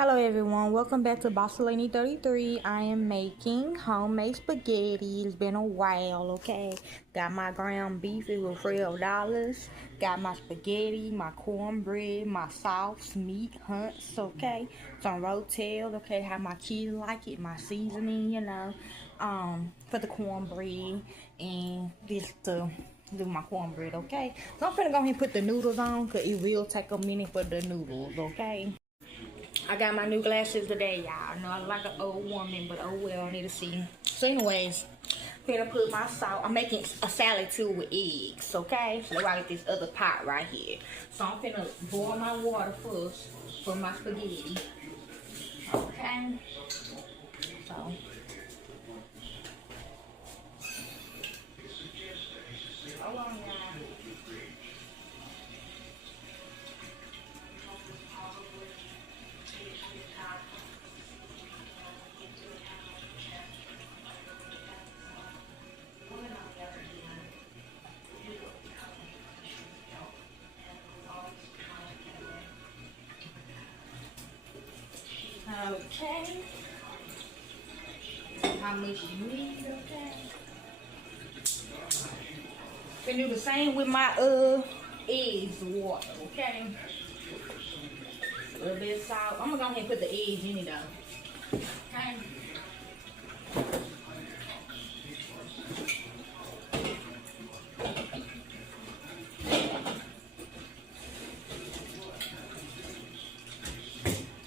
Hello everyone, welcome back to Bossalini 33. I am making homemade spaghetti. It's been a while, okay? Got my ground beef, it was $12. Got my spaghetti, my cornbread, my sauce, meat, hunts, okay? Some rotel, okay? How my kids like it, my seasoning, for the cornbread. And this to do my cornbread, okay? So I'm finna go ahead and put the noodles on, because it will take a minute for the noodles, okay? I got my new glasses today, y'all. I know I look like an old woman, but oh well, I need to see. So anyways, I'm gonna put my salt. I'm making a salad too with eggs, okay? So I got this other pot right here. So I'm gonna boil my water first for my spaghetti. Okay? So hold on, y'all. Okay. How much you need, okay? Can do the same with my eggs water, okay? A little bit of salt. I'm gonna go ahead and put the eggs in it though. Okay.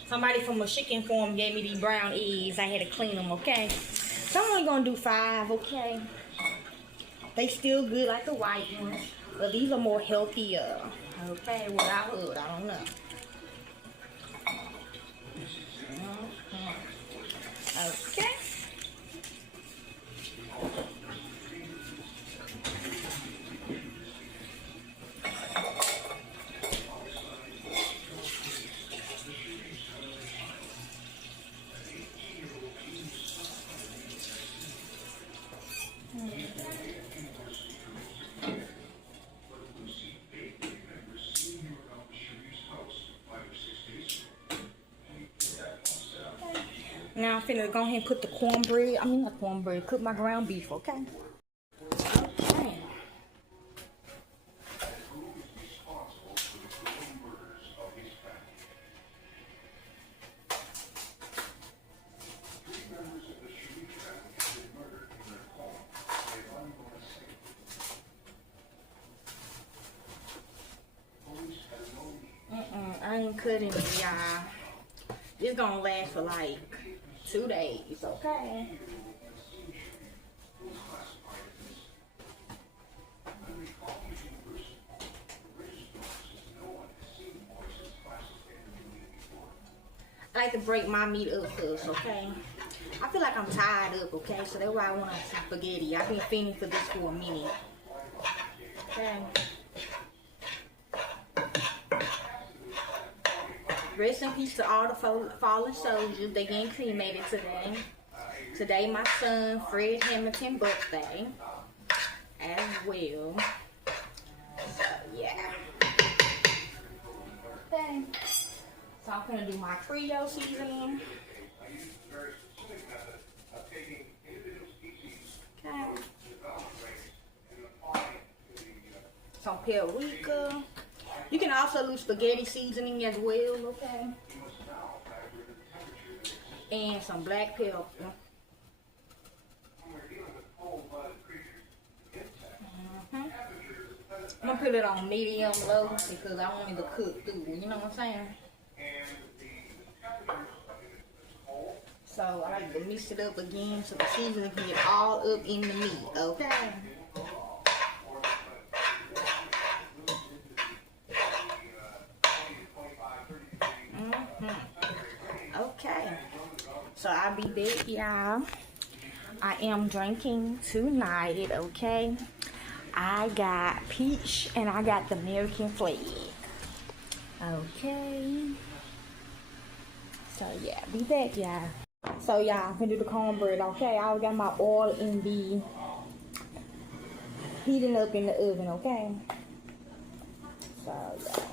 Somebody from a chicken farm gave me these brown eggs. I had to clean them, okay? So I'm only gonna do 5, okay? They still good like the white ones, but these are more healthier. Okay, what I would, I don't know. Okay. Now I'm finna go ahead and put the cornbread, not cornbread, cook my ground beef, okay? Okay. I ain't cutting it, y'all. It's gonna last for like 2 days, okay? I like to break my meat up first, okay? I feel like I'm tied up, okay? So that's why I want some spaghetti. I've been fiending for this for a minute. Okay. Rest in peace to all the fallen soldiers. They getting cremated today. Today my son Fred HAMPTON birthday as well. So yeah. Okay. So I'm gonna do my Creole seasoning. Okay. Some paprika. You can also use spaghetti seasoning as well, okay? And some black pepper. I'm gonna put it on medium low because I want it to cook through, you know what I'm saying? So I like to mix it up again so the seasoning can get all up in the meat, okay? Okay, so I'll be back, y'all. I am drinking tonight, okay? I got peach and I got the American flag. Okay. So yeah, be back, y'all. So y'all, I'm gonna do the cornbread, okay? I got my oil in the heating up in the oven, okay? So yeah.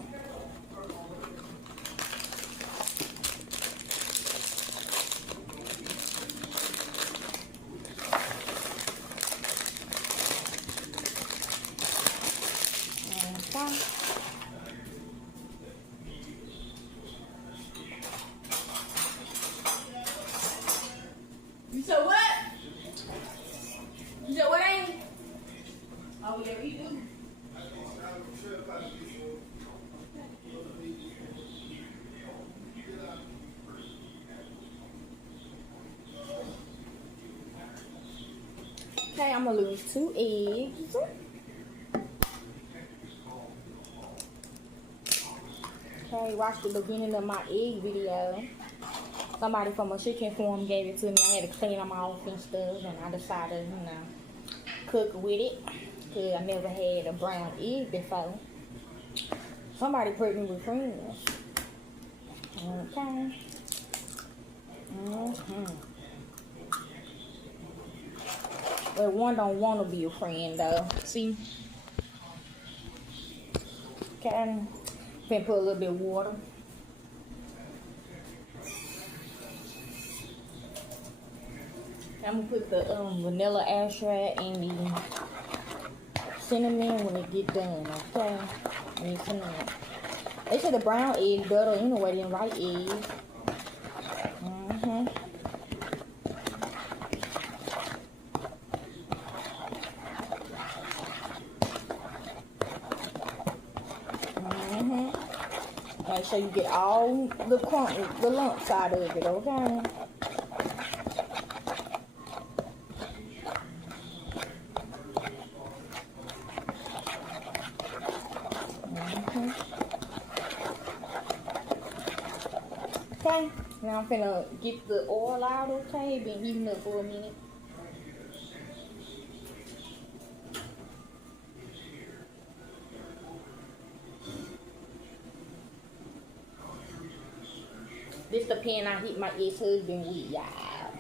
Okay, I'm gonna lose 2 eggs. Okay, watch the beginning of my egg video. Somebody from a chicken farm gave it to me. I had to clean them off and stuff, and I decided, you know, cook with it. Cause I never had a brown egg before. Somebody put me with friends. Okay. But one don't want to be a friend though. See? Okay. Then put a little bit of water. I'm gonna put the vanilla extract and the cinnamon when it get done. Okay. And the cinnamon. They said the brown egg better anyway than white egg. Make sure you get all the lumps out of it, okay? Okay, now I'm finna get the oil out, okay? Been heating up for a minute. This the pan I hit my ex-husband with, y'all.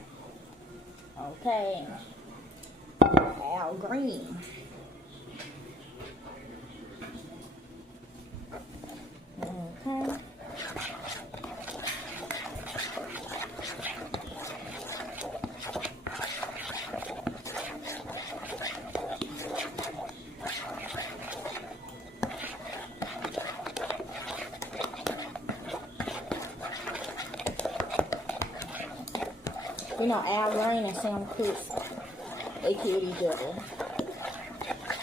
Okay. Al Green. Okay. You know, Al Green and Sam Cooks, they killed each other.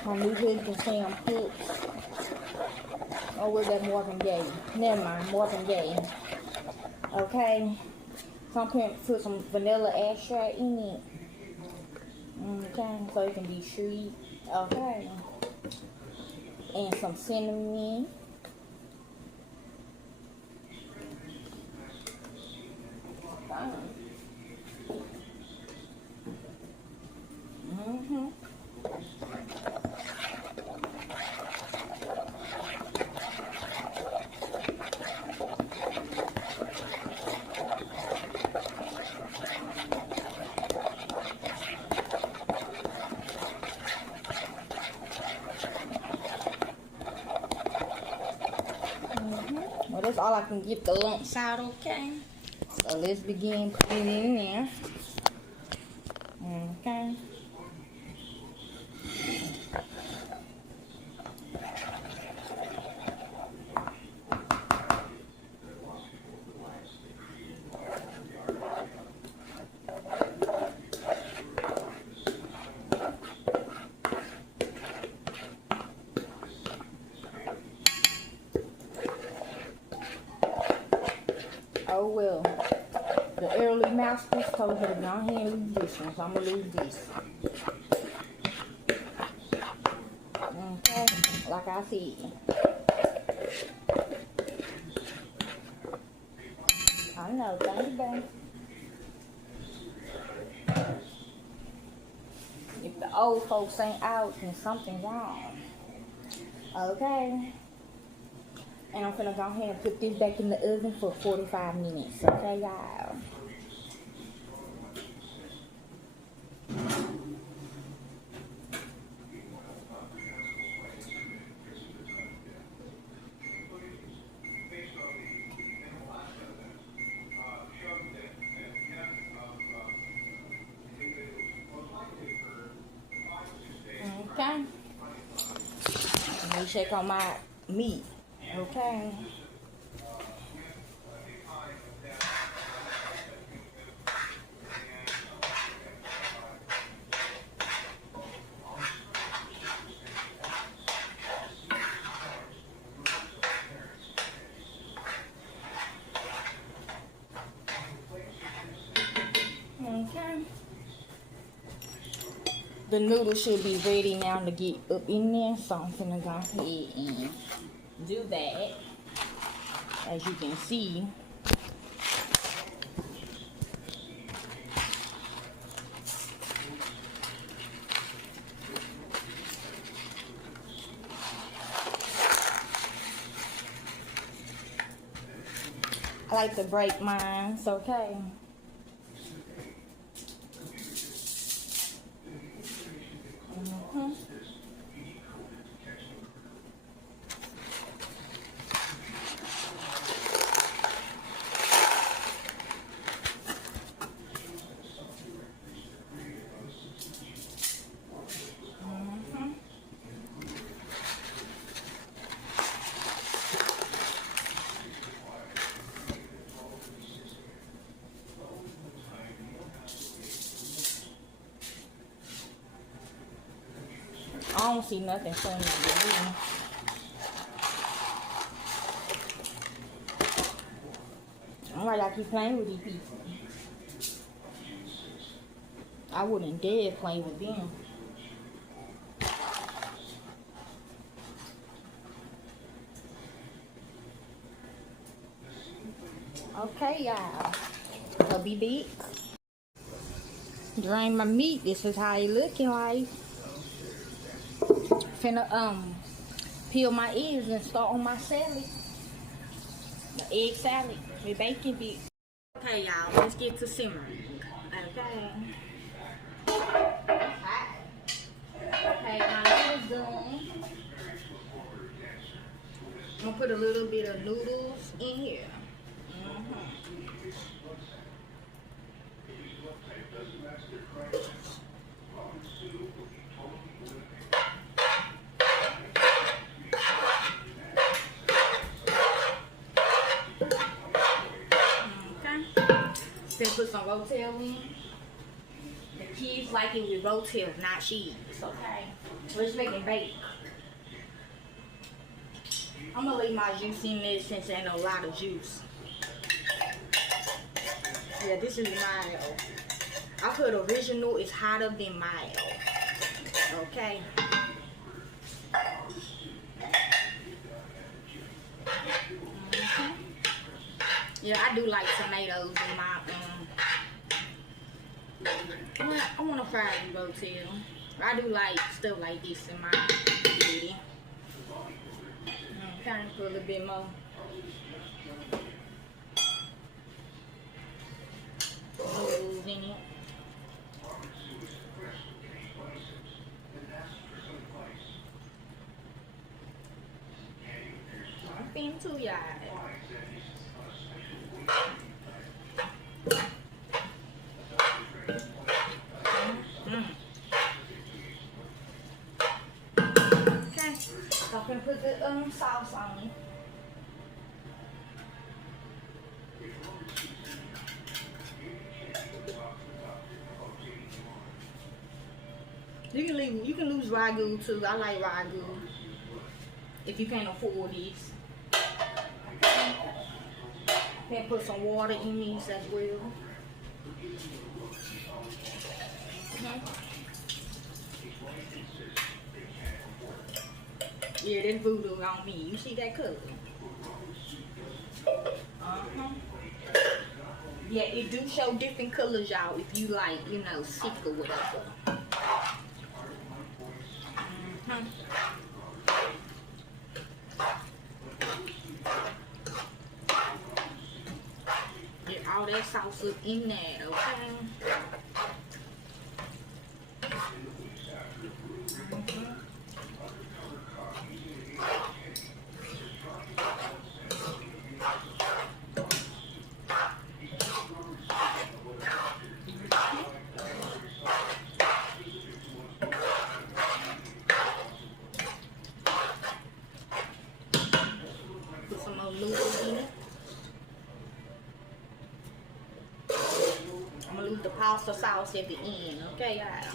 My new husband, Sam Cooks. Or was that Marvin Gaye? Never mind, Marvin Gaye. Okay. So I'm going to put some vanilla extract in it. Okay, so it can be sweet. Okay. And some cinnamon. Well, that's all I can get the lumps out, okay? So let's begin putting it in there. Okay. Oh well, the early masters told her to go ahead and lose this one, so I'm gonna lose this. Okay, like I said. I know, thank you, babe. If the old folks ain't out, then something's wrong. Okay. And I'm gonna go ahead and put this back in the oven for 45 minutes. Okay, y'all. Okay. Let me check on my meat. Okay. Okay. The noodles should be ready now to get up in there, so I'm gonna go ahead and do that. As you can see, I like to break mine, so okay. I don't see nothing funny to do. I'm like, I keep playing with these people. I wouldn't dare play with them. Okay, y'all. I'll be back. Drain my meat. This is how it looking like. Finna peel my eggs and start on my salad. The egg salad with bacon bits. Okay, y'all, let's get to simmering. Okay. Okay, my noodles done. I'm gonna put a little bit of noodles in here. Then put some rotel in. The kids like it with rotel, not cheese. Okay. Let's make it bake. I'm gonna leave my juice in there since there ain't a lot of juice. Yeah, this is mild. I put original is hotter than mild. Okay. Yeah, I do like tomatoes in my I want to fry the rotel. I do like stuff like this in my spaghetti. Kind of put a little bit more. Noodles in it. I'm finna too, y'all. Okay, so I'm gonna put the sauce on it. You can lose ragu too. I like ragu if you can't afford this. Then put some water in these as well. Yeah, that's voodoo on me. You see that color? Yeah, it do show different colors, y'all, if you like, you know, sick or whatever. Get all that sauce up in there, okay? Put some more noodles in it. I'm gonna lose the pasta sauce at the end, okay, y'all?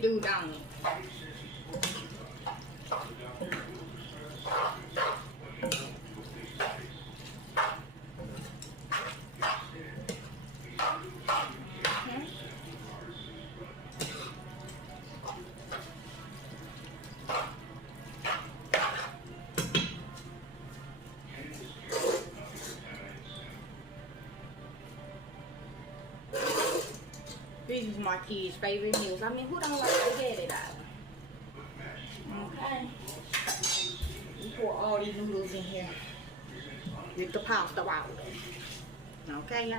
it do, don't it? This is my kids' favorite meals. I mean, who don't like spaghetti though? Okay. We pour all these noodles in here with the pasta water. Okay, y'all.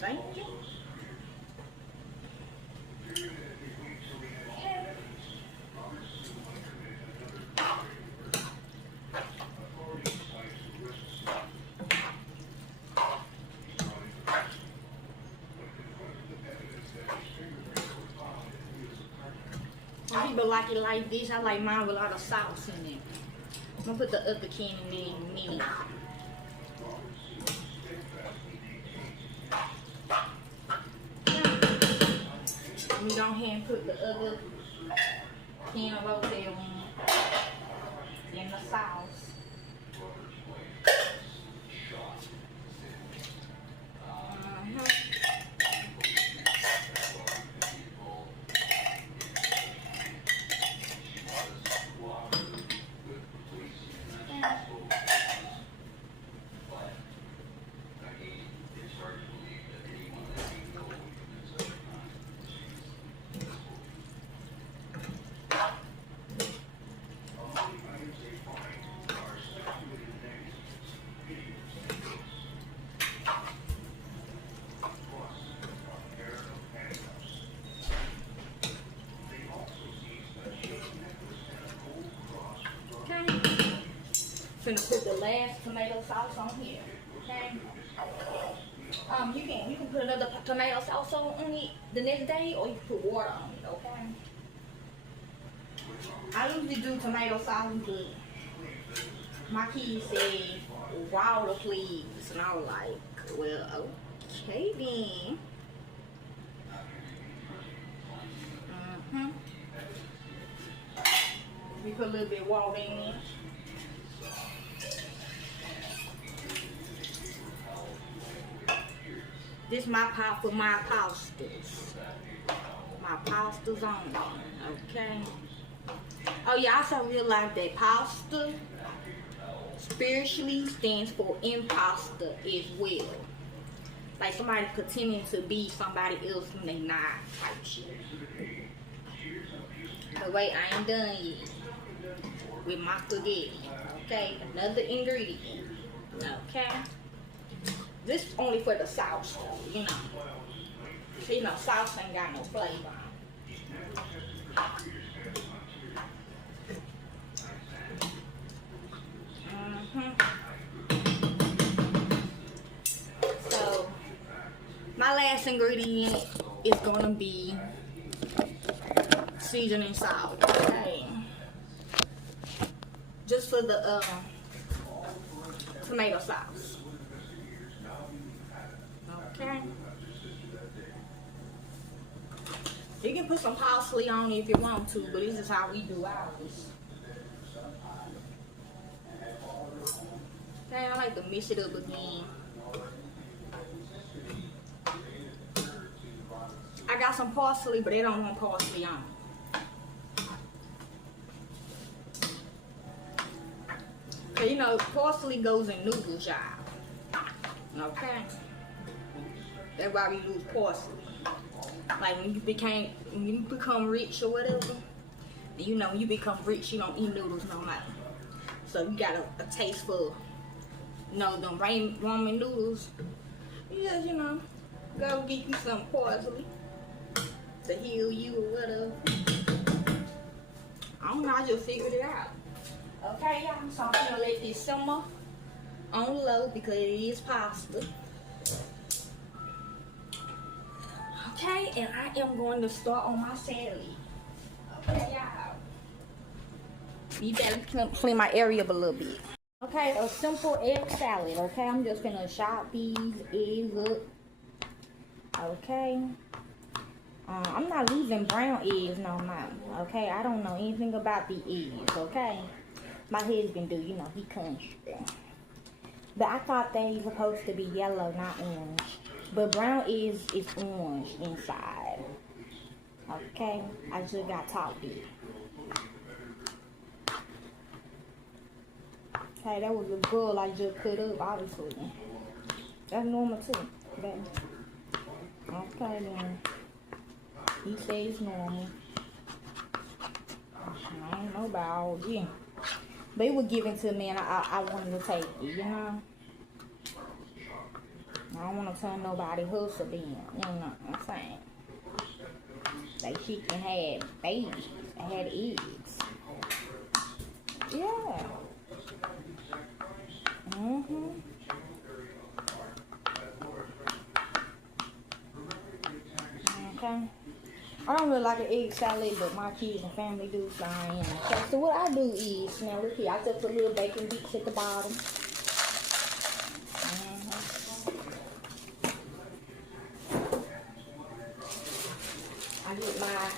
Thank you. Some people like it like this. I like mine with a lot of sauce in it. I'm gonna put the other can in there in a minute. We go ahead and put the other can of rotel in the sauce. Finna put the last tomato sauce on here. Okay. You can put another tomato sauce on it the next day, or you can put water on it. Okay. I usually do tomato sauce, but my kids said water, please, and I was like, well, okay then. We put a little bit of water in it. This is my pot for my pastas. My pastas on there, okay? Oh yeah, I also realized that pasta spiritually stands for imposter as well. Like somebody pretending to be somebody else when they not type shit. But wait, I ain't done yet with my spaghetti. Okay, another ingredient. Okay. This is only for the sauce, though, you know. So, you know, sauce ain't got no flavor. So, my last ingredient is gonna be seasoning salt. Okay. Just for the tomato sauce. Okay. You can put some parsley on it if you want to, but this is how we do ours. Okay, I like to mix it up again. I got some parsley, but they don't want parsley on it. So, you know, parsley goes in noodles, y'all. Okay? That's why we use parsley. Like when you become rich or whatever, and you know when you become rich, you don't eat noodles no more. So you got a taste for, you know, them ramen noodles. Yeah, you know, go get you some parsley to heal you or whatever. I don't know, I just figured it out. Okay, y'all, so I'm gonna let this simmer on low because it is pasta. Okay, and I am going to start on my salad. Okay, y'all. You better clean my area up a little bit. Okay, a simple egg salad. Okay, I'm just gonna chop these eggs up. Okay. I'm not using brown eggs no more. Okay, I don't know anything about the eggs. Okay, my husband do. You know, he country. But I thought they were supposed to be yellow, not orange. But brown eggs is orange inside. Okay, I just got taught it. Okay, that was a girl I just cut up, obviously. That's normal too, baby. Okay then. He says it's normal. I don't know about all this. But it was given to me and I wanted to take it, you know? I don't want to turn nobody hustle in, you know what I'm saying? Like she can have babies, had eggs. Yeah. Okay. I don't really like an egg salad, but my kids and family do, so I am. Okay, so what I do is, now look here, I just put little bacon bits at the bottom. I get my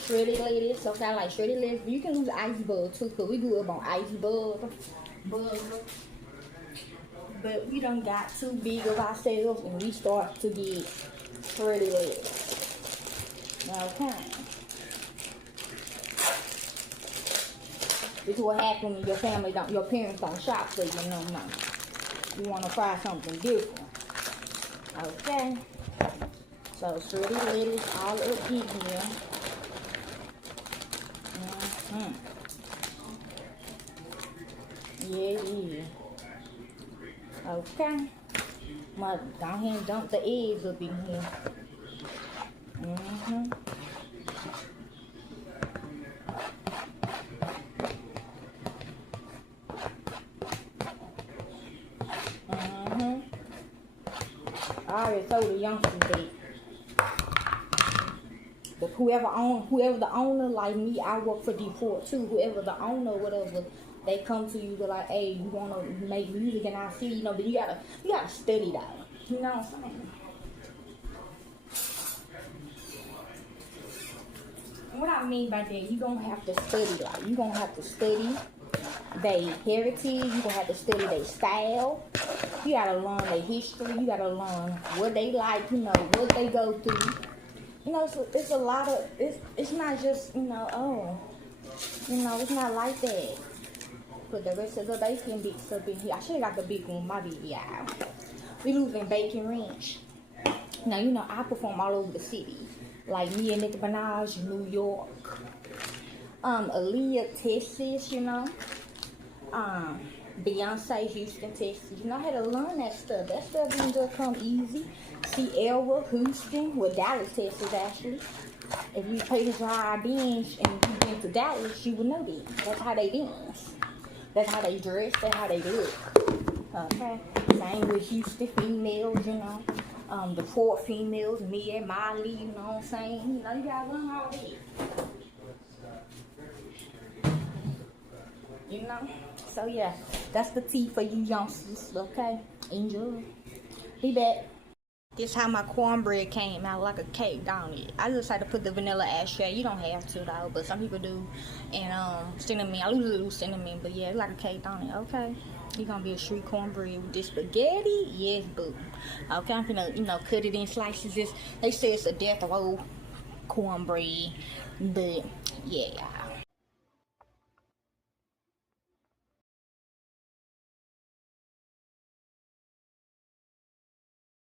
shredded lettuce, okay, I like shredded lettuce. You can use iceberg too, because we grew up on iceberg. But we done got too big of ourselves and we start to get shredded lettuce. Okay. This is what happens when your family don't, your parents don't shop for you no more. You want to try something different. Okay. So shredded lettuce all up in here. Yeah, it is. Okay. I'm gonna go ahead and dump the eggs up in here. I already told the youngsters that. But whoever the owner, like me, I work for D4 too. Whoever the owner, whatever, they come to you, they're like, hey, you wanna make music and I see, you know, but you gotta study that. You know what I'm saying? What I mean by that, you gonna have to study, like, you gonna have to study their heritage, you gonna have to study their style, you gotta learn their history, you gotta learn what they like, you know, what they go through. You know, so it's a lot of, it's not just, you know, oh, you know, it's not like that. Put the rest of the bacon bits up in here. I should have got the big one, my baby, y'all. We losing Bacon Ranch. Now, you know, I perform all over the city. Like me and Nicki Minaj, New York. Aaliyah, Texas, you know. Beyonce, Houston, Texas. You know, I had to learn that stuff. That stuff didn't just come easy. Sierra, Houston, well, Dallas, Texas, actually. If you pay his dance and you've been to Dallas, you would know that. That's how they dance. That's how they dress. That's how they look. Okay? Same with Houston females, you know. The Fort females, Mia, Miley, you know what I'm saying? You know, you gotta learn all that. You know? So, yeah. That's the tea for you youngsters, okay? Enjoy. Be back. This how my cornbread came out, like a cake, don't it? I just had to put the vanilla extract. You don't have to though, but some people do. And cinnamon. I usually do cinnamon, but yeah, it's like a cake, don't it? Okay. It's gonna be a street cornbread with this spaghetti. Yes, boo. Okay, I'm gonna, you know, cut it in slices. They say it's a death row cornbread, but yeah.